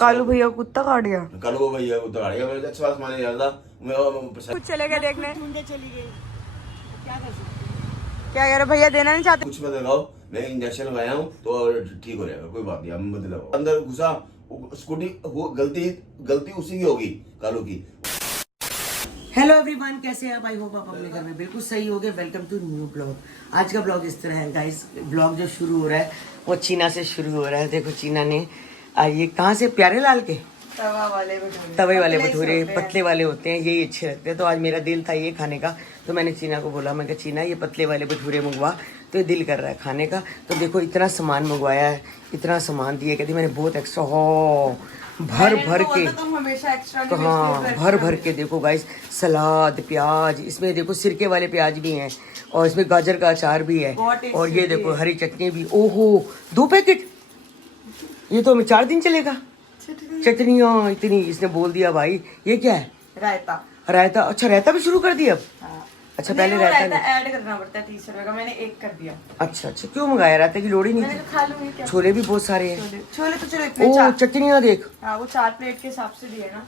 कालू भैया को कुत्ता काट गया। कालू भैया को कुत्ता काट गया। मैं अच्छा बात माने जाता कुछ चले गए देखने, चली गई, क्या कर सकते? क्या यार भैया देना नहीं चाहते। कुछ मत लगाओ, मैं इंजेक्शन लगाया हूँ तो ठीक हो जाएगा, कोई बात नहीं। अब मत लगाओ। अंदर घुसा स्कूटी, गलती उसी की होगी, कालू की। हेलो एवरीवन, कैसे हैं आप? आई होप आप अपने घर में बिल्कुल सही होगे। Welcome to new blog. आज का ब्लॉग इस तरह है गाइस। ब्लॉग जो शुरू हो रहा है वो चीना से शुरू हो रहा है। देखो चीना ने ये कहाँ से, प्यारे लाल के तवे वाले भटूरे पतले वाले होते हैं, यही अच्छे लगते हैं। तो आज मेरा दिल था ये खाने का, तो मैंने चीना को बोला, मैं कहा चीना ये पतले वाले भटूरे मंगवा, तो ये दिल कर रहा है खाने का। तो देखो इतना सामान मंगवाया है, इतना सामान दिए, कहती मैंने बहुत एक्स्ट्रा भर भर के, तो हाँ भर भर के। देखो गाइस सलाद, प्याज, इसमें देखो सिरके वाले प्याज भी हैं और इसमें गाजर का अचार भी है, और ये देखो हरी चटनी भी। ओहो 2 पैकेट, ये तो हमें 4 दिन चलेगा। चटनियाँ इतनी, इसने बोल दिया भाई। ये क्या है? रायता। अच्छा रायता भी शुरू कर दिया अब। अच्छा पहले रायता ऐड करना पड़ता है 30 रुपए का, मैंने 1 कर दिया। अच्छा क्यों मंगाया? रायता की लोड़ ही नहीं थी। खा लूंगी क्या? छोले भी बहुत सारे हैं। छोले तो चलो इतने। ओ चटनियाँ देख। हाँ वो 4 प्लेट के हिसाब से दिए ना।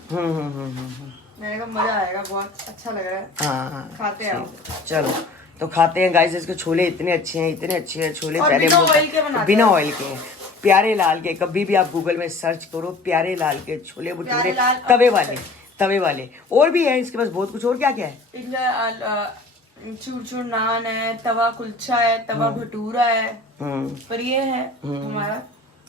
मैंने कहा मजा आएगा, बहुत अच्छा लग रहा है। हाँ खाते हैं। चलो तो खाते हैं गाइस। इसके छोले इतने अच्छे हैं, इतने अच्छे हैं छोले। पहले बिना ऑयल के हैं, प्यारे लाल के। कभी भी आप गूगल में सर्च करो प्यारे लाल के छोले भटूरे, तवे वाले। और भी है इसके पास बहुत कुछ। और क्या क्या है? चूर चूर नान है, तवा कुलचा है, तवा भटूरा है, पर ये है हमारा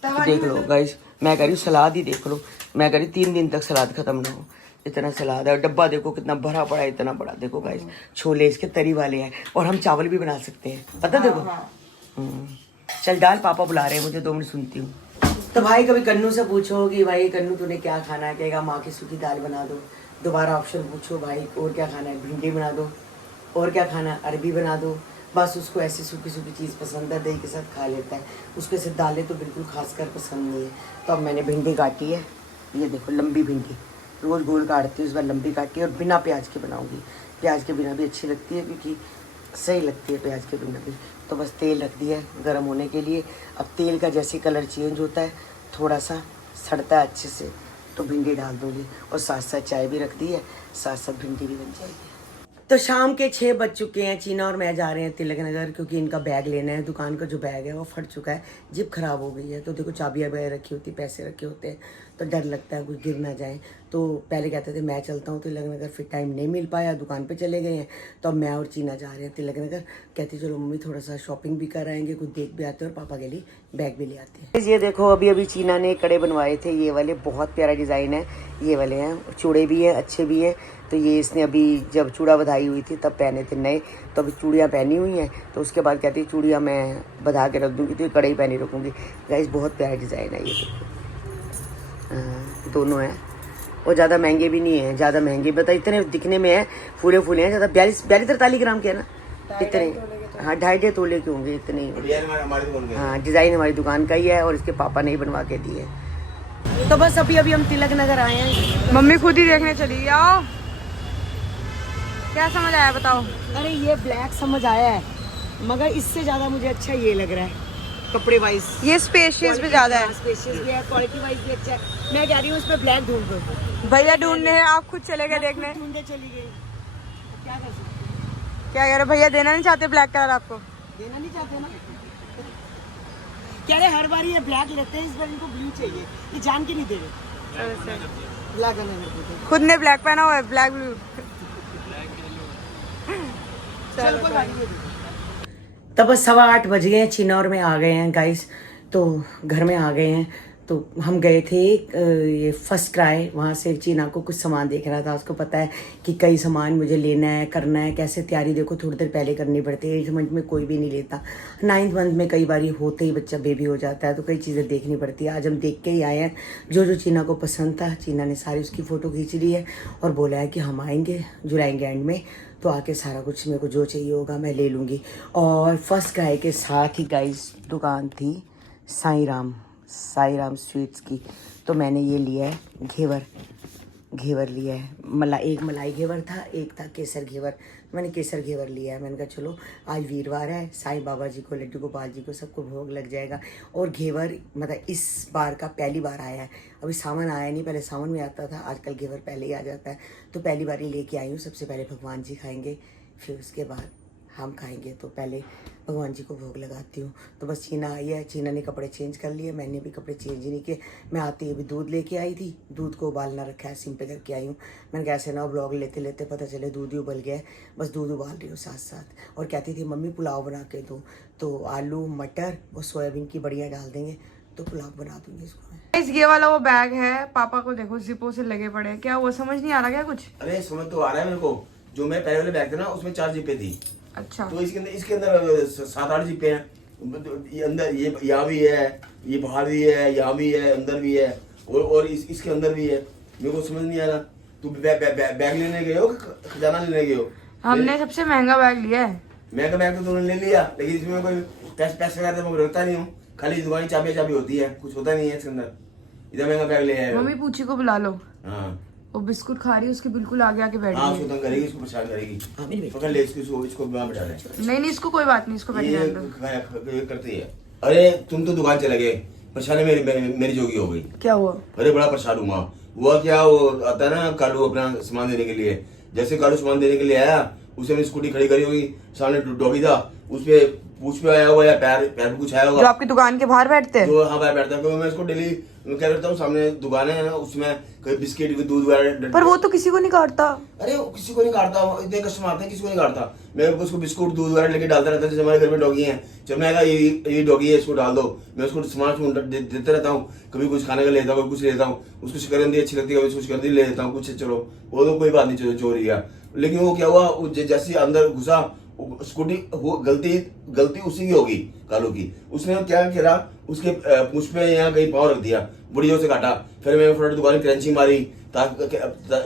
तवा। देख लो गाइस, मैं कह रही हूँ सलाद ही देख लो। मैं कह रही 3 दिन तक सलाद खत्म ना हो, इतना सलाद है। और डब्बा देखो कितना भरा पड़ा है, इतना बड़ा। देखो गाइस छोले इसके तरी वाले हैं, और हम चावल भी बना सकते हैं, पता देखो। चल डाल, पापा बुला रहे हैं मुझे, 2 मिनट सुनती हूँ। तो भाई कभी कन्नू से पूछो कि भाई कन्नू तूने क्या खाना है, कहेगा माँ की सूखी दाल बना दो। दोबारा ऑप्शन पूछो भाई और क्या खाना है, भिंडी बना दो। और क्या खाना है, अरबी बना दो। बस उसको ऐसी सूखी सूखी चीज़ पसंद है, दही के साथ खा लेता है। उसके साथ दालें तो बिल्कुल खासकर पसंद नहीं है। तो अब मैंने भिंडी काटी है, ये देखो लंबी भिंडी, रोज़ गोल काटती हूँ, इस बार लंबी काटी है। और बिना प्याज के बनाऊँगी, प्याज के बिना भी अच्छी लगती है, क्योंकि सही लगती है प्याज के बिना भी। तो बस तेल रख दिया है गर्म होने के लिए। अब तेल का जैसे कलर चेंज होता है, थोड़ा सा सड़ता है अच्छे से, तो भिंडी डाल दूँगी। और साथ साथ चाय भी रख दी है, साथ साथ भिंडी भी बन जाएगी। तो शाम के 6 बज चुके हैं। चीना और मैं जा रहे हैं तिलक नगर, क्योंकि इनका बैग लेना है। दुकान का जो बैग है वो फट चुका है, जिप खराब हो गई है। तो देखो चाबियाँ वगैरह रखी होती, पैसे रखे होते हैं, तो डर लगता है कुछ गिर ना जाए। तो पहले कहते थे मैं चलता हूँ तिलक नगर, फिर टाइम नहीं मिल पाया, दुकान पे चले गए हैं। तो अब मैं और चीना जा रहे हैं तिलक नगर। कहती चलो मम्मी थोड़ा सा शॉपिंग भी कर आएंगे, कुछ देख भी आते हैं, और पापा के लिए बैग भी ले आते हैं। ये देखो अभी अभी चीना ने कड़े बनवाए थे, ये वाले बहुत प्यारा डिज़ाइन है, ये वाले हैं। चूड़े भी हैं, अच्छे भी हैं। तो ये इसने अभी जब चूड़ा बधाई हुई थी तब पहने थे नए, तो अभी चूड़ियाँ पहनी हुई हैं। तो उसके बाद कहती है चूड़ियाँ मैं बधा के रख दूँगी, तो ये कड़े ही पहनी रखूँगी। गाइस बहुत प्यारा डिज़ाइन है ये, दोनों हैं। और ज़्यादा महंगे भी नहीं है, ज़्यादा महंगे बता इतने दिखने में है, फूले फूले हैं। ज़्यादा 42-43 ग्राम के है ना इतने। हाँ 2.5 तोले के होंगे इतने। हाँ डिज़ाइन हमारी दुकान का ही है, और इसके पापा ने ही बनवा के दिए। तो बस अभी हम तिलक नगर आए हैं। मम्मी खुद ही देखने चली। आओ क्या समझ आया बताओ? अरे ये ब्लैक समझ आया है, मगर इससे ज़्यादा मुझे अच्छा ये लग रहा है कपड़े वाइज। ये स्पेशियस भी ज्यादा है, स्पेशियस भी है, क्वालिटी वाइज भी अच्छा है। मैं कह रही हूँ इस पे ब्लैक ढूंढ दो। भैया ढूंढने हैं, आप खुद चले गए देखने। ढूंढे चली गई, क्या कर सकते हैं? क्या कह रहे भैया देना नहीं चाहते ब्लैक कलर आपको? देना नहीं चाहते ना, कह रहे हर बार ये ब्लैक लेते हैं, इस बार इनको ब्लू चाहिए, ये जान के नहीं दे रहे। ब्लैक कलर खुद ने ब्लैक पहना हुआ है, ब्लैक ब्लू। तब बस 8:15 बज गए हैं। चीना और मैं आ गए हैं गाइस, तो घर में आ गए हैं। तो हम गए थे ये फर्स्ट क्राई, वहाँ से चीना को कुछ सामान देख रहा था। उसको पता है कि कई सामान मुझे लेना है, करना है। कैसे तैयारी देखो थोड़ी देर पहले करनी पड़ती है। 8th मंथ में कोई भी नहीं लेता, 9th मंथ में कई बार होते ही बच्चा बेबी हो जाता है, तो कई चीज़ें देखनी पड़ती है। आज हम देख के ही आए हैं जो चीना को पसंद था। चीना ने सारी उसकी फ़ोटो खींच ली है, और बोला है कि हम आएंगे जुलाई के एंड में, तो आके सारा कुछ मेरे को जो चाहिए होगा मैं ले लूँगी। और फर्स्ट क्राई के साथ ही गाइस दुकान थी साईं राम स्वीट्स की, तो मैंने ये लिया है घेवर। घेवर लिया है। एक मलाई घेवर था, एक था केसर घेवर। मैंने केसर घेवर लिया है। मैंने कहा चलो आज वीरवार है, साईं बाबा जी को, लड्डू गोपाल जी को, सबको भोग लग जाएगा। और घेवर मतलब इस बार का पहली बार आया है, अभी सावन आया नहीं, पहले सावन में आता था, आजकल घेवर पहले ही आ जाता है। तो पहली बार ही लेके आई हूँ। सबसे पहले भगवान जी खाएंगे, फिर उसके बाद हम खाएंगे। तो पहले भगवान जी को भोग लगाती हूँ। तो बस चीना आई है, चीना ने कपड़े चेंज कर लिए, मैंने भी कपड़े चेंज ही नहीं किए। मैं आती अभी दूध लेके आई थी, दूध को उबालना रखा है, सिम पे करके आई हूँ। मैंने कहा ऐसे ना ब्लॉग लेते लेते पता चले दूध ही उबल गया है। बस दूध उबाल रही हूँ साथ साथ। और कहती थी मम्मी पुलाव बना के दो, तो आलू मटर और सोयाबीन की बड़ियाँ डाल देंगे तो पुलाव बना दूंगी इसको। ये वाला वो बैग है, पापा को देखो जिपों से लगे पड़े हैं। क्या वो समझ नहीं आ रहा क्या कुछ? अरे समझ तो आ रहा है मेरे को। जो मैं पहले वाले बैग थे ना उसमें 4 जिपे थी। अच्छा, तो इसके अंदर 7-8 जिपे हैं। ये अंदर ये यहाँ भी है, ये बाहर भी है, यहाँ भी है, अंदर भी है, और इसके अंदर भी है। मेरे को समझ नहीं आ रहा। तू बैग लेने गए हो कि खजाना लेने गए हो? हमने सबसे महंगा बैग लिया है। महंगा बैग तो तुमने ले लिया, लेकिन इसमें कोई पैसे वगैरह तो मैं रखता नहीं हूँ। खाली दुकान चाबी होती है, कुछ होता नहीं है इसके अंदर। इतना महंगा बैग ले आए हो। मम्मी पूछी को बुला लो, हाँ वो बिस्कुट खा रही है, उसके बिल्कुल आगे आके बैठ हाँ, गई उसको तंग करेगी, इसको परेशान करेगी। पकड़ ले इसको वहाँ बैठा ले। है। नहीं इसको कोई बात नहीं, इसको बैठ ये जाने दो। करती है। अरे तुम तो दुकान चले गए, परेशानी मेरी जोगी हो गई। क्या हुआ? अरे बड़ा परेशान हुआ। हुआ क्या, वो आता है ना कालू अपना सामान देने के लिए। जैसे कालू सामान देने के लिए आया, उसे मैंने स्कूटी खड़ी करी होगी, सामने डॉगी था, उस पे पूछ पे आया हुआ या पैर पे कुछ आया जो होगा। आपकी दुकान के बाहर बैठते हैं? जो हाँ बाहर बैठता है, क्योंकि मैं इसको डेली क्या करता हूँ, सामने दुकान है ना, उसमें कोई बिस्किट दूध वगैरह। पर वो तो किसी को नहीं काटता। अरे वो किसी को नहीं काटता, इतने कस्टमर आते हैं, किसी को नहीं काटता। मैं उसको बिस्कुट दूध वगैरह लेके डालता रहता है। जैसे हमारे घर में डॉगी हैं, जब मैं ये डॉगी है इसको डाल दो, मैं उसको सामान देते रहता हूँ। कभी कुछ खाने का लेता हूँ, कभी कुछ लेता हूँ। उसको शिकरंदी अच्छी लगती है, कभी कुछ शिकरंदी ले लेता हूँ कुछ। चलो वो तो कोई बात नहीं, चोरी है। लेकिन वो क्या हुआ, जैसे अंदर घुसा, स्कूटी गलती उसी की होगी, कालू की। उसने क्या करा, उसके पूंछ पे यहाँ कहीं पाँव रख दिया, बड़ी जोर से काटा। फिर मैंने फटाफट दुकान की क्रंची मारी,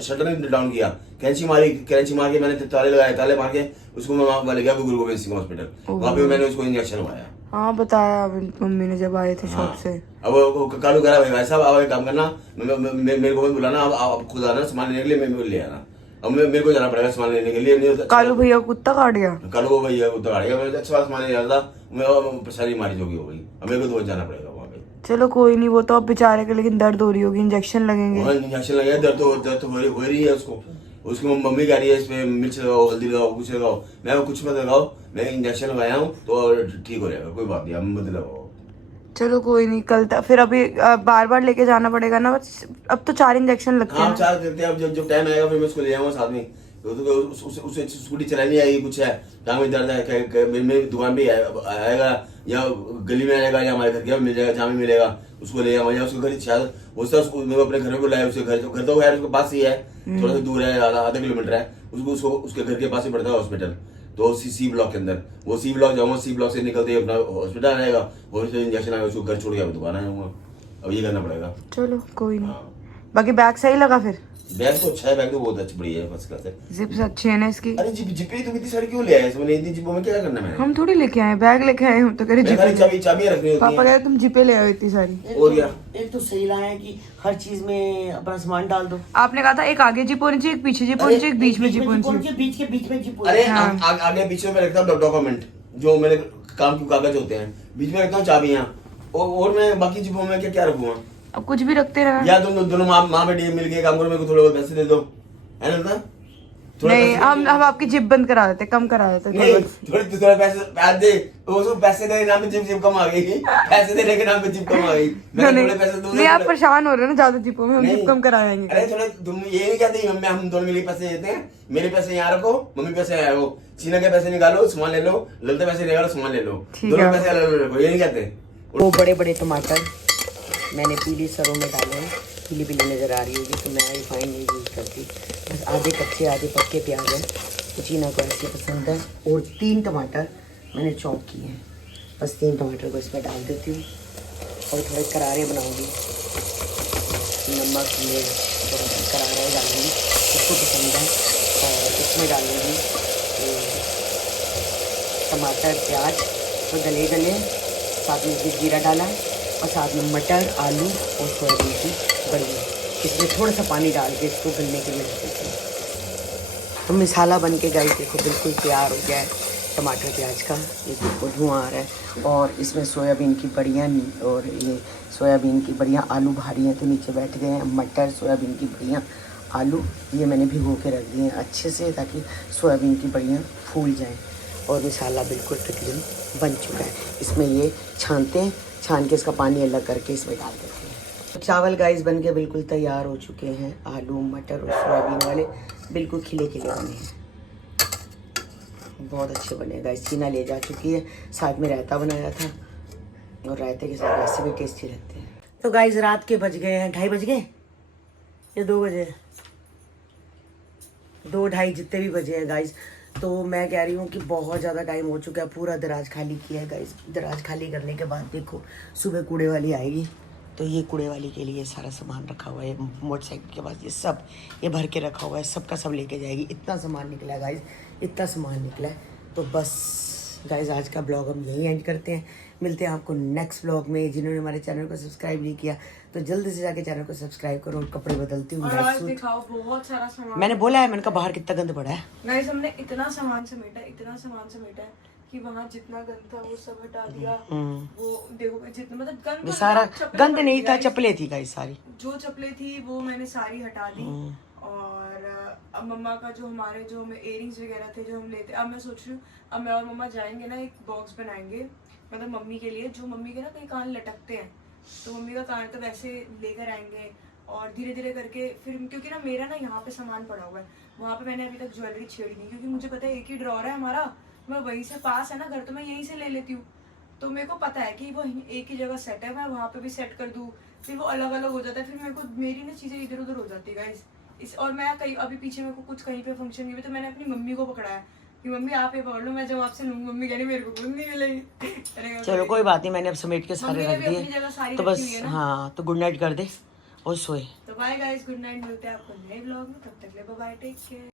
शटर ने डाउन किया, क्रंची मार के मैंने ताले लगाए, ताले मार के उसको मैं ले गया गुरु गोविंद सिंह हॉस्पिटल। वहाँ पे मैंने उसको इंजेक्शन लगाया। हाँ बताया मम्मी ने जब आए थे शॉप से। अब कालू कह रहा भाई साहब आप एक काम करना, मेरे को बुलाना, आप खुद आना सामान लेने के लिए, मैं ले आना। अब मेरे को जाना पड़ेगा सामान लेने के लिए। कालू भैया को कुत्ता काट गया। कालू को भैया कुत्ता काट गया। मैं अच्छा सामान ले रहा था, मैं परेशानी मारी जोगी हो गई। अब मेरे को तो जाना पड़ेगा वहाँ पे। चलो कोई नहीं, वो तो अब बेचारे के लेकिन दर्द हो रही होगी, इंजेक्शन लगेंगे। इंजेक्शन लगे, दर्द हो रही है उसको। उसकी मम्मी कह रही है इसमें मिर्च लगाओ, हल्दी लगाओ, कुछ लगाओ। मैं कुछ मत लगाओ, मैं इंजेक्शन लगाया हूँ तो ठीक हो जाएगा, कोई बात नहीं, हम मत लगाओ। चलो कोई नहीं, कल तक फिर अभी बार बार लेके जाना पड़ेगा ना। अब तो 4 इंजेक्शन लगते हैं। हाँ 4 देते हैं। अब जब टाइम आएगा फिर मैं उसको ले जाऊंगा साथ में। उसे स्कूटी चलानी नहीं आएगी, कुछ है टांग में दर्द है, मेरी दुकान पे आएगा या गली में आएगा या हमारे घर के मिल जाएगा, जहाँ भी मिलेगा उसको ले जाऊंगा। या उसको घर शायद वो मैं अपने घर में बुलाया, उसके घर तो है उसके पास ही है, थोड़ा सा दूर है, आधा किलोमीटर है। उसको उसके घर के पास ही पड़ता है हॉस्पिटल, तो सी ब्लॉक के अंदर। वो सी ब्लॉक जाऊंगा, सी ब्लॉक से निकलते ही अपना हॉस्पिटल आएगा, हॉस्पिटल इंजेक्शन आएगा, उसको घर छोड़ के दुकान आऊंगा। अब ये करना पड़ेगा। चलो कोई नहीं। बाकी बैग सही लगा फिर? बैग तो अच्छा है, बैग तो बहुत अच्छा बढ़िया है, फर्स्ट क्लास है। जिप्स अच्छी है ना इसकी? अरे जिपे तो कितनी सारी क्यों ले आए? समझ नहीं, इतनी जिपों में क्या करना है? हम थोड़ी लेके आए, बैग लेके आए हम तो कह रहे जिपे। चाबियां रखनी होती पापा कह रहे तुम जिपे ले आओ इतनी सारी। और क्या? एक तो सही लाया है कि हर चीज में अपना सामान डाल दो। आपने कहा था एक आगे जिप होनी चाहिए, एक पीछे जिप होनी चाहिए, एक बीच में जिप होनी चाहिए। बीच में जिप। अरे आगे पीछे में रखता हूँ डॉक्यूमेंट, जो मेरे काम के कागज होते हैं, बीच में रखता हूँ चाबियां, और मैं बाकी जिपों में क्या रखूंगा? अब कुछ भी रखते रहे। या तुम दोनों माँ बेटी मिल के काम करो, मेरे को थोड़े बहुत पैसे दे दो, है ना? नहीं हम आपकी जिप बंद करा देते, कम करा देते। थोड़े पैसे दे, उसको पैसे देने के नाम पे जिप कम आ गई, पैसे देने के नाम पे जिप कम आ गई। नहीं आप परेशान हो रहे हो ना ज्यादा जिपों में, हम जिप कम कराएंगे। अरे थोड़े तुम ये नहीं कहते हम दोनों मिलके पैसे देते हैं, मेरे पैसे यहाँ रखो, मम्मी पैसे यहाँ रखो, चीना के पैसे निकालो सामान ले लो, ललते पैसे निकालो सामान ले लो, दोनों पैसे अलग रखो, ये नहीं कहते। वो बड़े बड़े टमाटर मैंने पीली सरों में डाले हैं, पीली नज़र आ रही होगी, तो मैं रिफाइन नहीं यूज़ करती। बस आधे कच्चे आधे पक्के प्याज हैं, तो चीना को ऐसे पसंद है। और 3 टमाटर मैंने चॉप किए हैं, बस 3 टमाटर को इसमें डाल देती हूँ और थोड़े करारे बनाऊँगी। नमक मिर्च करारे डालूँगी, उसको पसंद है। और इसमें डालूँगी टमाटर प्याज तो गले, साथ में जीरा डाला, और साथ में मटर आलू और सोयाबीन की बड़ी इसमें थोड़ा सा पानी डाल के इसको गलने के लिए रख देते हैं। तो मसाला बन के गाइस देखो बिल्कुल तैयार हो गया है टमाटर प्याज का। ये देखो धुआं आ रहा है और इसमें सोयाबीन की बड़ियाँ और ये सोयाबीन की बड़ियाँ आलू भारी हैं तो नीचे बैठ गए हैं। मटर सोयाबीन की बड़ियाँ आलू ये मैंने भिगो के रख दिए हैं अच्छे से ताकि सोयाबीन की बड़ियाँ फूल जाएँ। और मसाला बिल्कुल तकरीबन बन चुका है। इसमें ये छानते हैं, छान के इसका पानी अलग करके इसमें डाल देते हैं। तो चावल गाइस बन के बिल्कुल तैयार हो चुके हैं। आलू मटर और सोयाबीन वाले बिल्कुल खिले खिले बने हैं, बहुत अच्छे बने गाइस। टीना ले जा चुकी है, साथ में रायता बनाया था और रायते के साथ वैसे भी टेस्टी लगते हैं। तो गाइस रात के बज गए हैं 2:30 बज गए या 2 बजे, 2-2:30 जितने भी बजे हैं गाइस। तो मैं कह रही हूँ कि बहुत ज़्यादा टाइम हो चुका है, पूरा दराज खाली किया है गाइस। दराज खाली करने के बाद देखो सुबह कूड़े वाली आएगी तो ये कूड़े वाली के लिए सारा सामान रखा हुआ है मोटरसाइकिल के पास। ये सब ये भर के रखा हुआ है, सबका सब लेके जाएगी। इतना सामान निकला है गाइस, इतना सामान निकला है। तो बस गाइस आज का ब्लॉग हम यहीं एंड करते हैं। मिलते हैं आपको नेक्स्ट ब्लॉग में। जिन्होंने हमारे चैनल को सब्सक्राइब नहीं किया तो जल्दी से जाके चैनल को सब्सक्राइब करो। और कपड़े बदलती हूँ, और आज दिखाओ बहुत सारा सामान। मैंने बोला है, मैंने कहा बाहर कितना गंद पड़ा है। गाइस हमने इतना सामान समेटा है कि वहाँ जितना गंद था वो सब हटा दिया। वो देखो जितना मतलब गंद सारा गंद नहीं था, चप्पलें थी गाइस सारी, जो चप्पलें थी वो मैंने सारी हटा दी। और अब मम्मा का जो हमारे जो हमें इयरिंग्स वगैरह थे जो हम लेते, अब मैं सोच रही हूँ अब मैं और मम्मा जाएंगे ना एक बॉक्स बनाएंगे मतलब मम्मी के लिए, जो मम्मी के ना कहीं कान लटकते हैं तो मम्मी का कान तो वैसे लेकर आएंगे। और धीरे धीरे करके फिर क्योंकि ना मेरा ना यहाँ पे सामान पड़ा हुआ है, वहाँ पे मैंने अभी तक ज्वेलरी छेड़ी नहीं क्योंकि मुझे पता है एक ही ड्रॉर है हमारा, मैं वहीं से पास है ना घर तो मैं यहीं से ले लेती हूँ। तो मेरे को पता है कि वो एक ही जगह सेट है, मैं वहाँ पे भी सेट कर दूँ, फिर वो अलग अलग हो जाता है, फिर मेरे को मेरी ना चीज़ें इधर उधर हो जाती है गाइस। और मैं कहीं अभी पीछे मेरे को कुछ कहीं पे फंक्शन नहीं हुए तो मैंने अपनी मम्मी को पकड़ा है कि मम्मी आप ये पकड़ लो, मैं जब आपसे लूँगी। मम्मी कह रही मेरे को कुछ नहीं मिलेगी। चलो कोई बात नहीं, मैंने अब समेट के सारे रख दिए तो बस। हाँ तो गुड नाइट कर दे और सोए। तो बाय गाइस, गुड नाइट, मिलते हैं आपको नए ब्लॉग में, तब तक ले बाय, टेक केयर।